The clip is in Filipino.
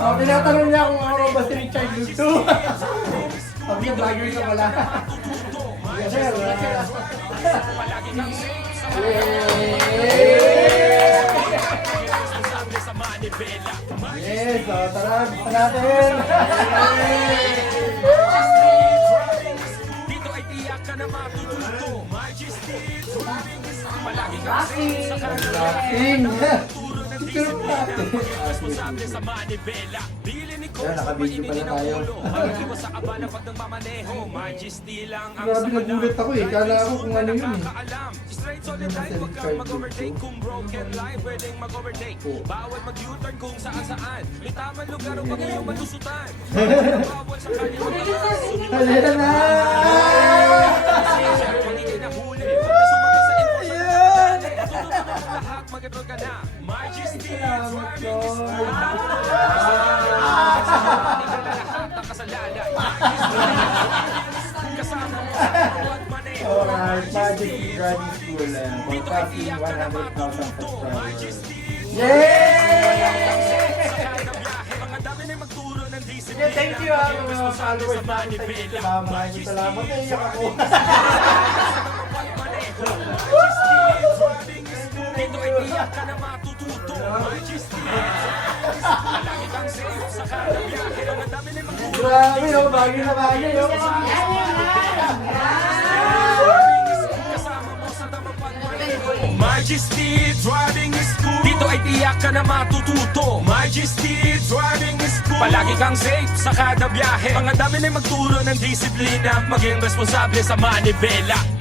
Tinatanong niya kung ako ba si Richard Luto. Sabi niya, vlogger ka pala. Yes, sir. Yes, so tara, gusto natin. Dito ay tiyak ka na matututo. Palaging Acting! responsable sa manibela. Bili ni Yan, naka-video pala tayo. Iwas sa abala pag nagmamaneho. Majesty lang ang Grabe nagulat ako eh. Kala ko kung ano yun eh. nakakaalam. Straight solid line, huwag kang mag-overtake. Kung broken life, pwedeng mag-overtake. Bawal mag-U-turn kung saan-saan. May tamang lugar o pag iyong malusutan. Bawal sa kanyang Halina na! pag ikay nahuli. Huwag na sumagot sa enforcer. Lahat mag-enroll ka na. Majesty, Salamat, Lord. kasalanan. Kasama mo at maneho. Alright, Magic Driving School for passing 100,000 subscribers. Yay! Yeah, thank you mga followers namin sa YouTube. Maraming salamat. Naiyak ako. Dito ay tiyak ka na matututo. Majesty. Palagi kang safe sa kada biyahe. Ang dami na magtuto. Grabe, oh, bagay na bagay. Oh. Kasama mo sa tamang pagmaneho. Majesty Driving School. Dito ay tiyak ka na matututo. Majesty Driving School. Palagi kang safe sa kada biyahe. Ang dami na magturo ng disiplina. Maging responsable sa manibela.